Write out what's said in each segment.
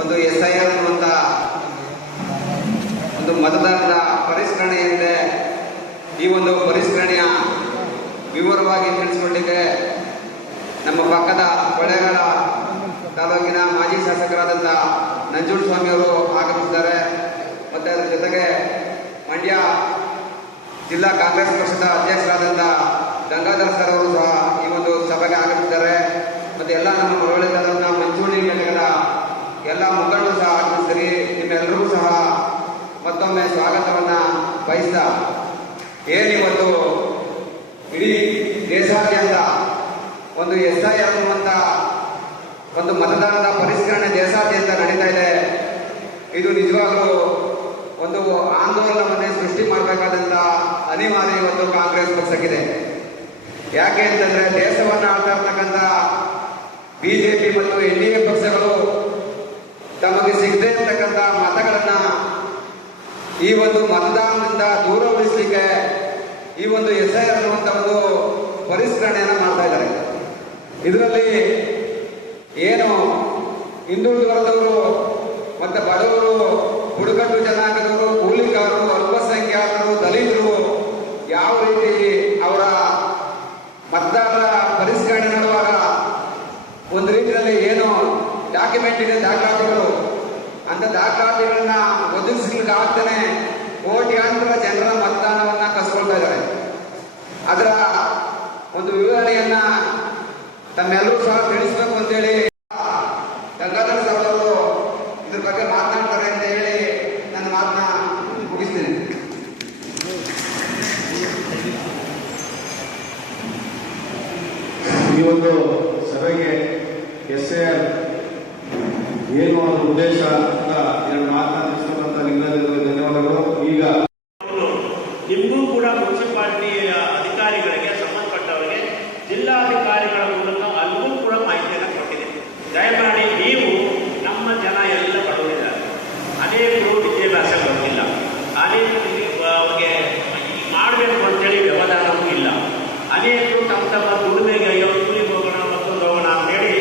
ಒಂದು SIR ಅನ್ನುವಂಥ ಒಂದು ಮತದಾರರ ಪರಿಷ್ಕರಣೆ ಇದೆ. ಈ ಒಂದು ಪರಿಷ್ಕರಣೆಯ ವಿವರವಾಗಿ ತಿಳಿಸಿಕೊಳ್ಳಲಿಕ್ಕೆ ನಮ್ಮ ಪಕ್ಕದ ಕೊಳ್ಳೇಗಾಲ ತಾಲೂಕಿನ ಮಾಜಿ ಶಾಸಕರಾದಂಥ ನಂಜುಂಡಸ್ವಾಮಿ ಅವರು ಆಗಮಿಸಿದ್ದಾರೆ. ಮತ್ತು ಅದರ ಜೊತೆಗೆ ಮಂಡ್ಯ ಜಿಲ್ಲಾ ಕಾಂಗ್ರೆಸ್ ಪಕ್ಷದ ಅಧ್ಯಕ್ಷರಾದಂಥ ಗಂಗಾಧರ್ ಸರ್ ಅವರು ಸಹ ಈ ಒಂದು ಸಭೆಗೆ ಆಗಮಿಸಿದ್ದಾರೆ. ಮತ್ತು ಎಲ್ಲ ನಮ್ಮ ಮಳವಳ್ಳಿ ತಾಲೂಕಿನ ಮಂಚೂಣಿ ಘಟಕದ ಎಲ್ಲ ಮುಖಂಡರು ಸಹ ಆಗಮಿಸಿರಿ. ನಿಮ್ಮೆಲ್ಲರಿಗೂ ಸಹ ಮತ್ತೊಮ್ಮೆ ಸ್ವಾಗತವನ್ನು ಬಯಸ್ತಾ, ಏನಿವತ್ತು ಇಡೀ ದೇಶಾದ್ಯಂತ ಒಂದು SIR ಅನ್ನುವಂಥ ಒಂದು ಮತದಾನದ ಪರಿಷ್ಕರಣೆ ದೇಶಾದ್ಯಂತ ನಡೀತಾ ಇದೆ. ಇದು ನಿಜವಾಗಲೂ ಒಂದು ಆಂದೋಲನವನ್ನೇ ಸೃಷ್ಟಿ ಮಾಡಬೇಕಾದಂಥ ಅನಿವಾರ್ಯ ಇವತ್ತು ಕಾಂಗ್ರೆಸ್ ಪಕ್ಷಕ್ಕಿದೆ. ಯಾಕೆ ಅಂತಂದರೆ ದೇಶವನ್ನು ಆಳ್ತಾ ಇರ್ತಕ್ಕಂಥ BJP ಮತ್ತು NDA ಪಕ್ಷಗಳು ತಮಗೆ ಸಿಗದೇ ಇರ್ತಕ್ಕಂಥ ಮತಗಳನ್ನು ಈ ಒಂದು ಮತದಾನದಿಂದ ದೂರ ಉಳಿಸಲಿಕ್ಕೆ ಈ ಒಂದು SIR ಅನ್ನುವಂಥ ಒಂದು ಪರಿಷ್ಕರಣೆಯನ್ನು ಮಾಡ್ತಾ ಇದ್ದಾರೆ. ಇದರಲ್ಲಿ ಏನು ಹಿಂದುಳಿದ ವರ್ಗದವರು ಮತ್ತು ಬಡವರು, ಬುಡಕಟ್ಟು ಜನಾಂಗದವರು, ಕೂಲಿಕಾರರು, ಅಲ್ಪಸಂಖ್ಯಾತರು, ದಲಿತರು ಯಾವ ರೀತಿ ಅವರ ಮತದಾರರ ಪರಿಷ್ಕರಣೆ ಮಾಡುವಾಗ ಒಂದು ರೀತಿಯಲ್ಲಿ ಏನು ಡಾಕ್ಯುಮೆಂಟ್ ಇದೆ, ದಾಖಲಾತಿಗಳು, ಅಂತ ದಾಖಲಾತಿಗಳನ್ನ ಒದಗಿಸ್ಲಿಕ್ಕೆ ಆಗ್ತಾನೆ ಕೋಟ್ಯಾಂತರ ಜನರ ಮತದಾನವನ್ನ ಕಸ್ಕೊಳ್ತಾ ಇದ್ದಾರೆ. ಅದರ ಒಂದು ವಿವರಣೆಯನ್ನ ತಮ್ಮೆಲ್ಲರೂ ಸಹ ತಿಳಿಸಬೇಕು ಅಂತೇಳಿ ಗಂಗಾಧರ್ ಸರ್ ಅವರು ಇದ್ರ ಬಗ್ಗೆ ಮಾತನಾಡ್ತಾರೆ ಅಂತ ಹೇಳಿ ನನ್ನ ಮಾತನ್ನ ಮುಗಿಸ್ತೇನೆ. ಈ ಒಂದು ಸಭೆಗೆ SIR ಏನು ಒಂದು ಉದ್ದೇಶ ಅಂತ ಎರಡು ಮಾತನಾಡಿಸ್ತಕ್ಕಂಥ ನಿಮ್ಮೆಲ್ಲರಿಗೂ ಧನ್ಯವಾದಗಳು. ಈಗ ನಿಮಗೂ ಕೂಡ ಮುನ್ಸಿಪಾಲಿಟಿ ಅಧಿಕಾರಿಗಳಿಗೆ ಸಂಬಂಧಪಟ್ಟವರಿಗೆ ಜಿಲ್ಲಾಧಿಕಾರಿಗಳ ಮೂಲಕ ಅಲ್ಲಿಗೂ ಕೂಡ ಮಾಹಿತಿಯನ್ನು ಕೊಟ್ಟಿದೆ. ದಯಮಾಡಿ ನೀವು ನಮ್ಮ ಜನ ಎಲ್ಲ ಬಡವರಿದ್ದಾರೆ, ಅನೇಕರು ವಿದ್ಯಾಭ್ಯಾಸ ಗೊತ್ತಿಲ್ಲ, ಅನೇಕರಿಗೆ ಅವ್ರಿಗೆ ಮಾಡಬೇಕು ಅಂತೇಳಿ ವ್ಯವಧಾನವೂ ಇಲ್ಲ, ಅನೇಕರು ತಮ್ಮ ದುಡಿಮೆಗೆ ಕೂಲಿಗೆ ಹೋಗೋಣ ಮತ್ತೊಂದು ಹೋಗೋಣ ಅಂತೇಳಿ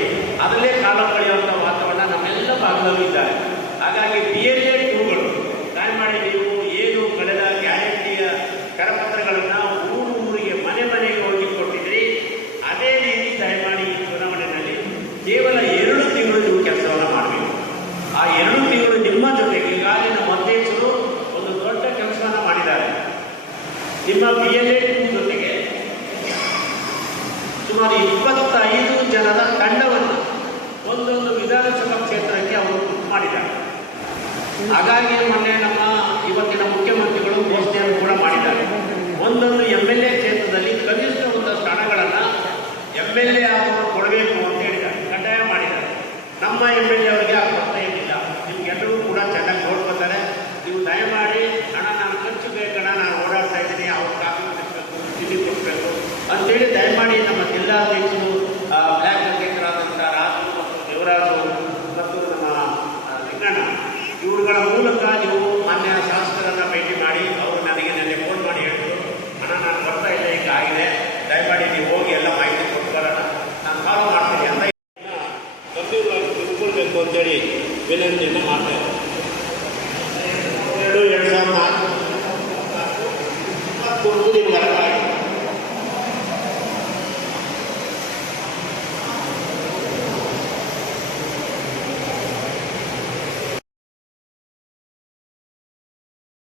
ಅದರಲ್ಲೇ ಕಾಲ ಕಳೆಯುವಂಥ ವಾತಾವರಣ ನಮ್ಮೆಲ್ಲ ಭಾಗದಲ್ಲೂ ಇದ್ದಾರೆ. ಹಾಗಾಗಿ BLA 2ಗಳು ದಯಮಾಡಿ ನೀವು ಏನು ಕಳೆದ ಗ್ಯಾರಂಟಿಯ ಕರಪತ್ರಗಳನ್ನು ಊರಿಗೆ ಮನೆಗೆ ಹೋಗಿ ಕೊಟ್ಟಿದ್ರಿ, ಅದೇ ರೀತಿ ದಯಮಾಡಿ ಈ ಚುನಾವಣೆಯಲ್ಲಿ ಕೇವಲ 2 ತಿಂಗಳು ನೀವು ಕೆಲಸವನ್ನು ಮಾಡಬೇಕು. ಆ 2 ತಿಂಗಳು ನಿಮ್ಮ ಜೊತೆಗೆ ಈಗಾಗಲೇ ನಮ್ಮ ಅಧ್ಯಕ್ಷರು ಒಂದು ದೊಡ್ಡ ಕೆಲಸವನ್ನು ಮಾಡಿದ್ದಾರೆ. ನಿಮ್ಮ BLA 2 ಜೊತೆಗೆ ಸುಮಾರು 25 ಜನರ ತಂಡವನ್ನು ಒಂದೊಂದು ವಿಧಾನಸಭಾ ಕ್ಷೇತ್ರಕ್ಕೆ ಅವರು ಮಾಡಿದ್ದಾರೆ. ಹಾಗಾಗಿ ಮೊನ್ನೆ ನಮ್ಮ ಇವತ್ತಿನ ಮುಖ್ಯಮಂತ್ರಿಗಳು ಘೋಷಣೆಯನ್ನು ಕೂಡ ಮಾಡಿದ್ದಾರೆ. ಒಂದೊಂದು MLA ಕ್ಷೇತ್ರದಲ್ಲಿ ಕನಿಷ್ಠ ಒಂದಷ್ಟು ಹಣಗಳನ್ನು MLA ಅವರು ಕೊಡಬೇಕು ಅಂತ ಹೇಳಿದ್ದಾರೆ, ಕಡ್ಡಾಯ ಮಾಡಿದ್ದಾರೆ. ನಮ್ಮ MLA ಅವರಿಗೆ ಆ ಕೊರತೆ ಏನಿಲ್ಲ, ನಿಮ್ಗೆಲ್ಲರೂ ಕೂಡ ಚೆನ್ನಾಗಿ ನೋಡ್ಕೊತಾರೆ. ನೀವು ದಯಮಾಡಿ ಹಣ ನಾನು ಖರ್ಚು ಬೇಕಣ್ಣ, ನಾನು ಓಡಾಡ್ತಾ ಇದ್ದೀನಿ, ಅವ್ರು ಕಾಫಿ ಕೊಡಿಸ್ಬೇಕು, ತಿಂಡಿ ಕೊಡಿಸ್ಬೇಕು ಅಂತೇಳಿ ದಯಮಾಡಿ ನಮ್ಮ ಜಿಲ್ಲಾಧ್ಯಕ್ಷರು ಬ್ಲ್ಯಾಕ್ ಅಧ್ಯಕ್ಷರಾದಂಥ ರಾಜು ಮತ್ತು ದೇವರಾಜು ಮತ್ತು ನಮ್ಮ ಲಿಂಗಣ್ಣ ಇವುಗಳ ಮೂಲಕ ನೀವು ಮಾನ್ಯ ಶಾಸಕರನ್ನು ಭೇಟಿ ಮಾಡಿ ಅವರು ನನಗೆ ನೆನ್ನೆ ಫೋನ್ ಮಾಡಿ ಹೇಳಿದ್ರು, ಅಣ್ಣ ನಾನು ಬರ್ತಾ ಇಲ್ಲ, ಈಗ ಆಗಿದೆ, ದಯಮಾಡಿ ನೀವು ಹೋಗಿ ಎಲ್ಲ ಮಾಹಿತಿ ಕೊಟ್ಟು ಬರೋಣ, ನಾನು ಫಾಲೋ ಮಾಡ್ತೀನಿ ಅಂತ ಗಂಭೀರವಾಗಿ ತಿಳ್ಕೊಳ್ಬೇಕು ಅಂತೇಳಿ ವಿನಂತಿಯನ್ನು ಮಾಡ್ತಾ ಇದ್ದಾರೆ. 2